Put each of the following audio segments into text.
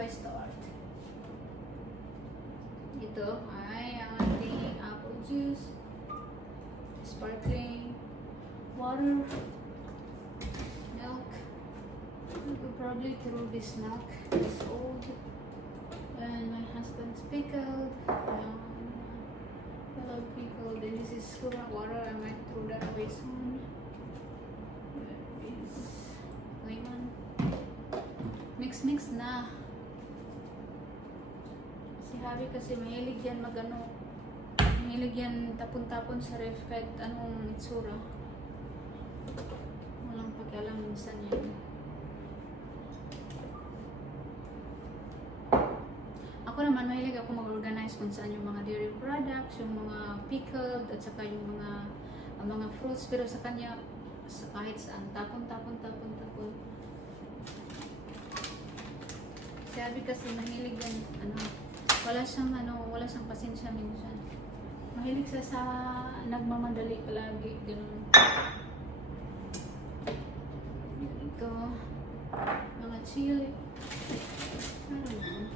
I start? Ito ay ang ating apple juice, sparkling water, milk. We will probably throw this milk. It's old. And my husband's pickled. Hello pickled. And this is currant water. I might throw that away soon. There is lemon. Mix na. Si Javi kasi mahilig yan mahilig yan tapon-tapon sa ref kahit anong itsura. Walang pakialam minsan yan. Ako naman mahilig ako mag-organize kung saan yung mga dairy products, yung mga pickled at saka yung mga fruits, pero sa kanya kahit saan tapon. Sabi kasi mahilig yan, wala siyang pasensya minsan. Mahilig siya sa nagmamadali palagi, ganun. Ito, mga chili. I don't know.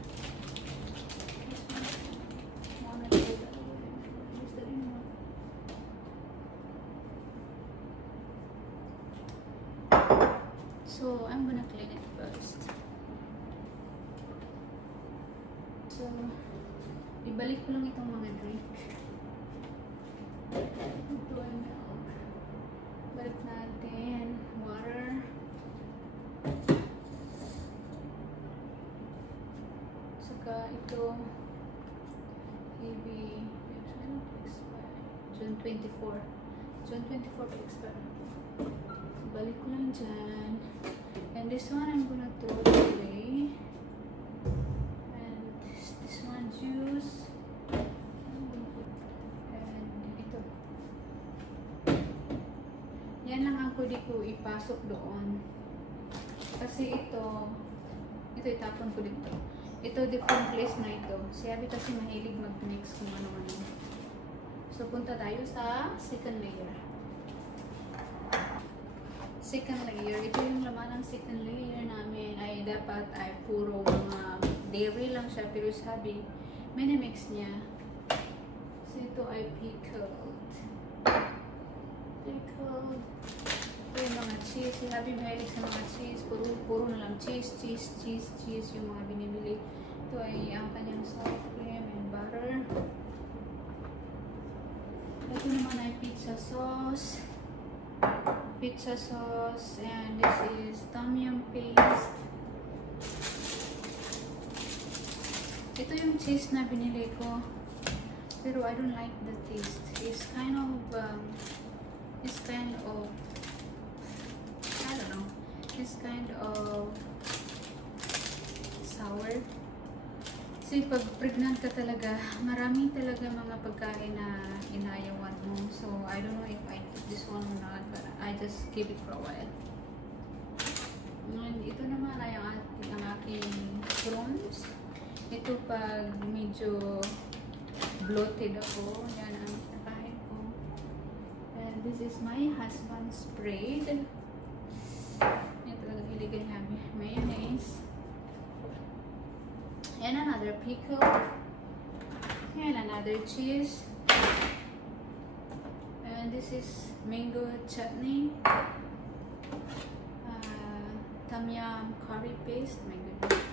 So, I'm gonna clean it first. So, ibalik ko lang itong mga drink. Ito ay milk. Balik natin. Water. Saka ito, heavy. June 24. June 24 to expire. Balik ko lang dyan. And this one I'm gonna throw it away. And this one juice. And ito. Yan lang ang pwede ko ipasok doon. Kasi ito itapon ko dito. Ito different place na ito. Si Abby kasi mahilig mag-mix kung ano-ano. So punta tayo sa second layer. Second layer, ito yung laman ng second layer namin ay dapat ay puro mga dairy lang siya, pero sabi minimix niya. So ito ay pickled. Ito yung mga cheese. Si Habi mahilig sa mga cheese, puro na lang cheese yung mga binibili. Ito ay ang kanyang sour cream and butter. Ito naman ay pizza sauce, and this is tom yum paste. Ito yung cheese na binili ko, pero I don't like the taste. It's kind of I don't know. It's kind of sour. Kasi pag pregnant ka talaga, marami talaga mga pagkain na inayawan mo. So, I don't know if I keep this one or not, but I just keep it for a while. And ito naman ay ang aking prawns. Ito pag medyo bloated ako, yan ang nakain ko. And this is my husband's bread. Yan talagang hiligay namin. Mayonnaise. And another pickle. And another cheese. And this is mango chutney. Tom yum curry paste. My goodness.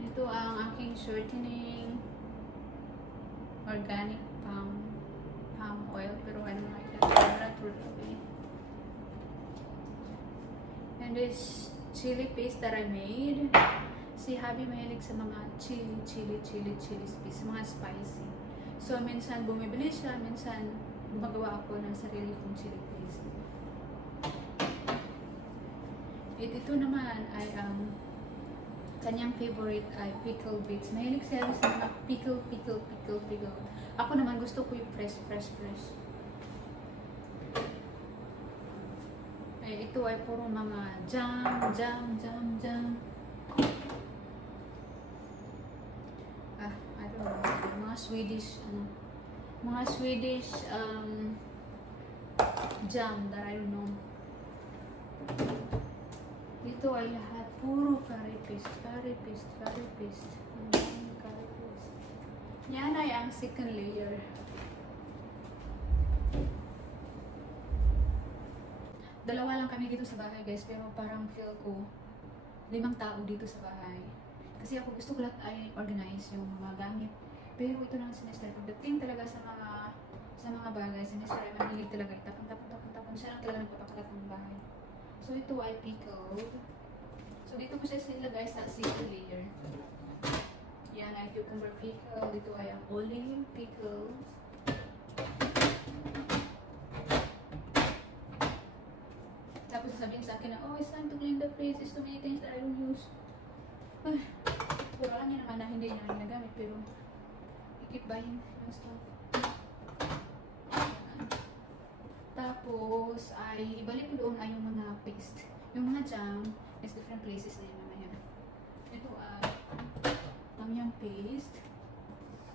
Ito ang aking shortening. Organic palm oil. Pero I don't like that. I'm not throw it away. And this chili paste that I made. Si Habi mahilig sa mga chili spice, mga spicy. So, minsan bumibili siya, minsan gumagawa ako ng sarili kong chili paste. Ito naman ay ang kanyang favorite ay pickled beets. Mahilig siya sa mga pickle. Ako naman gusto ko yung fresh. Ito ay puro mga jam. Mga Swedish jam that I don't know. Dito ay lahat puro curry paste, curry paste. Curry paste. Yan ay ang second layer. Dalawa lang kami dito sa bahay guys, pero parang feel ko 5 tao dito sa bahay. Kasi ako gusto ko lahat ay organize yung mga gamit. Pero ito lang sinister. Pagdating talaga sa mga bagay, sinister ay mahilig talaga itapon. Siya lang talaga nagpapakalat ng bahay. So ito ay pickled. So dito ko siya silagay sa second layer. Yan ay cucumber pickle. Dito ay ang olive pickles. Tapos sasabihin sa akin na, oh, it's time to clean the fridge. It's too many things that I don't use. Ay, pero alam niya naman na hindi niya ginagamit. Pero, i-keep buying yung stuff. Tapos, ay ibalik ko doon ay yung mga paste. Yung mga jam, is different places na yun mamaya. Ito ay tom yum paste.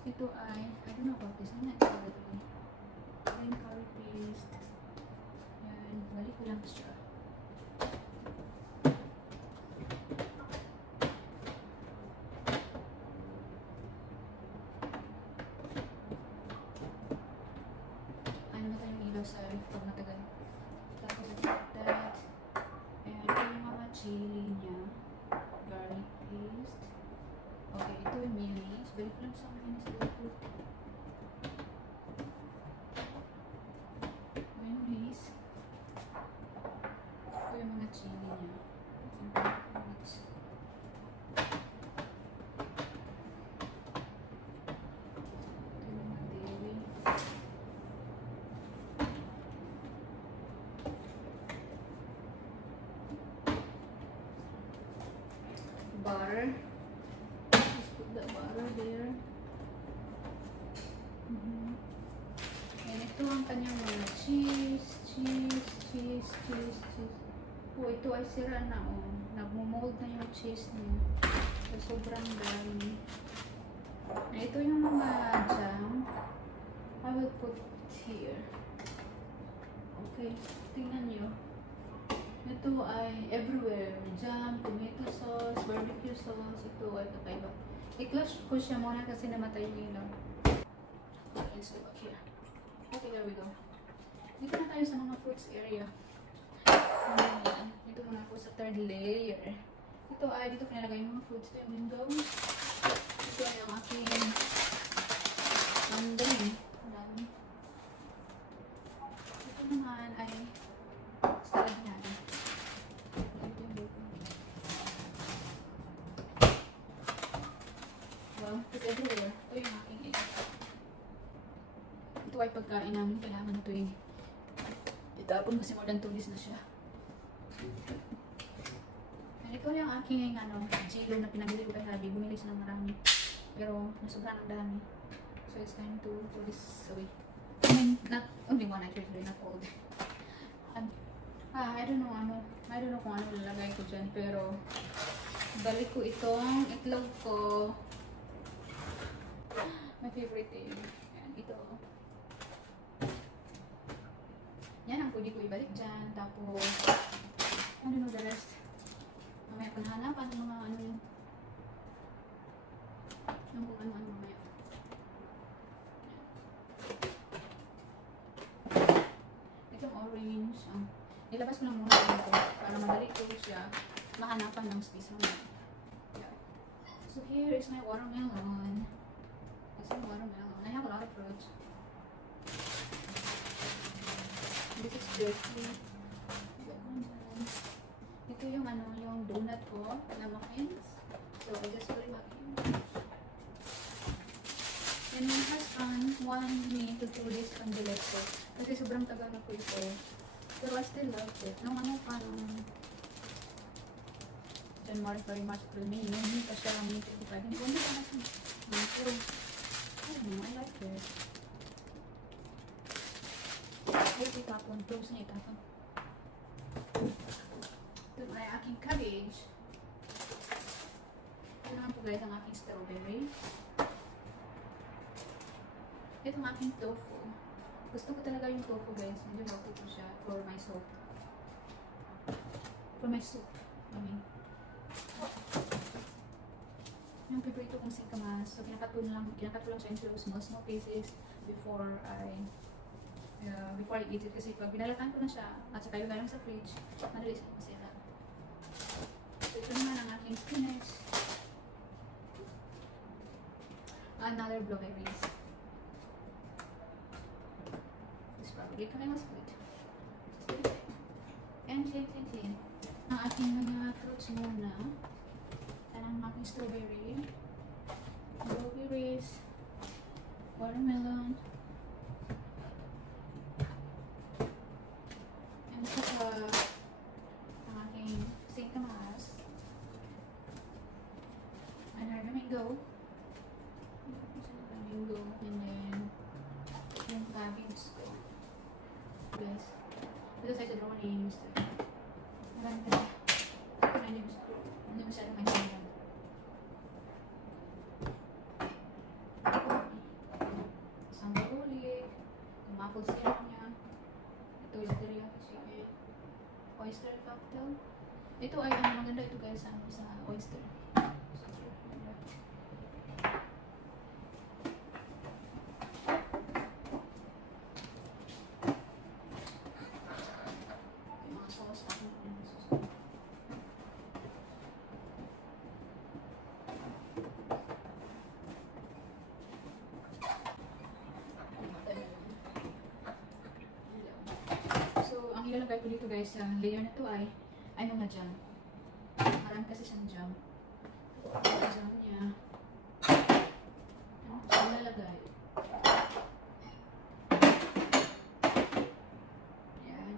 Ito ay, I don't know about this. I'm not sure. Green curry paste. Yan, balik ko lang siya. Sa ref pag matagal. Tapos that. Ayan, ito yung mga chili niya. Garlic paste. Okay, ito yung mayonnaise. Balik lang sa mayonnaise dito. Mayonnaise. Ito yung mga chili niya. Butter. Just put the butter there. And ito ang kanyang mga cheese. Oh, ito ay sira na, oh. Nagmo-mold na yung cheese niya. So, sobrang dami. Ito yung mga jam. I will put here. Okay, tingnan nyo. Ito ay everywhere. Jam, tomato sauce, barbecue sauce. Ito ay kakaiba. I-close ko siya muna kasi namatay yung ilaw. Let's go back here. Okay, there we go. Dito na tayo sa mga fruits area. Dito muna ako sa third layer. Ito ay, dito pinalagay yung mga fruits. Ito yung window. Ito ay ang aking mandarin. Ito naman ay salad natin. Well, it's everywhere. Ito yung aking egg. Ito ay pagkain namin. Kailangan ito yung itapon kasi more than 2 days na siya. And ito yung aking jilo na pinabili ko kay Harvey. Bumili siya ng marami. Pero nasobra ng dami. So it's time to throw this away. I mean, not only one actually, not all. I don't know kung ano lalagay ko dyan. Pero balik ko itong itlog ko. My favorite thing. Yan, ito. Yan ang pwede ko ibalik dyan. Tapos, I don't know the rest. Mamaya ko nahanapan ng mga ano yun. Yung kung ano-ano mamaya. Itong orange. Nilabas ko lang muna dito para madali ko siya mahanapan ng space mamaya. Yeah. So here is my watermelon. This is watermelon. I have a lot of fruits. This is jerky. Ito yung yung donut ko na muffins. So I just put it back in. And my husband wanted me to do this on the left side. Kasi sobrang tagal na po ito. Pero I still love it. Nung January, February, March, April, May, hindi pa siya lang yung 55. Hindi pa natin. Pero, I don't know, I like it. Huwag itapon. Close na itapon. Ito ay aking cabbage. Ito naman po guys ang aking strawberry. Ito ang aking tofu. Gusto ko talaga yung tofu guys. Medyo bago ko siya for my soup. For my soup. I mean. yung paborito kong singkamas. So, kinakat ko lang siya into small pieces before I eat it. Kasi pag binalatan ko na siya, at saka yung galang sa fridge, madali siya masira. So, ito naman ang aking spinach. Another blueberries. This probably kind of sweet. And chin. Ang aking mga fruits muna. And ang aking strawberry, blueberries, watermelon, and saka ang aking singkamas, and our mango, and then yung cabbage ko. Guys, ito sa drawings. Marami kasi. Hindi masyadong maintindihan. Isang bagulig, yung maple syrup niya. Ito yung teriyaki chicken. Oyster cocktail. Ito ay maganda ito guys sa oyster. Ang ilalagay ko dito guys sa layer na to ay mga jam. Marami kasi siyang jam. Ang jam niya. Ang ilalagay. Ayan.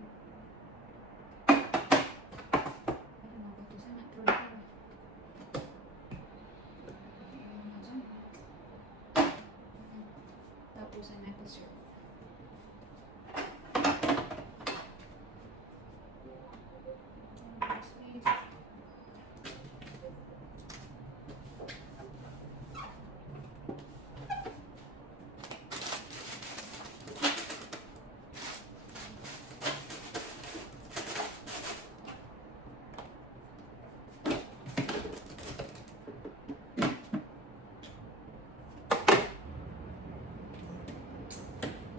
Ito mga bato sa metro dito. Tapos ay maple syrup.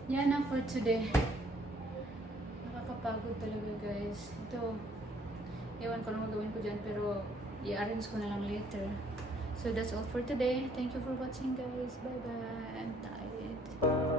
Yan na for today. Nakakapagod talaga guys. Ito, ewan ko lang gawin ko dyan pero i-arrange ko na lang later. So that's all for today. Thank you for watching guys. Bye bye. I'm tired.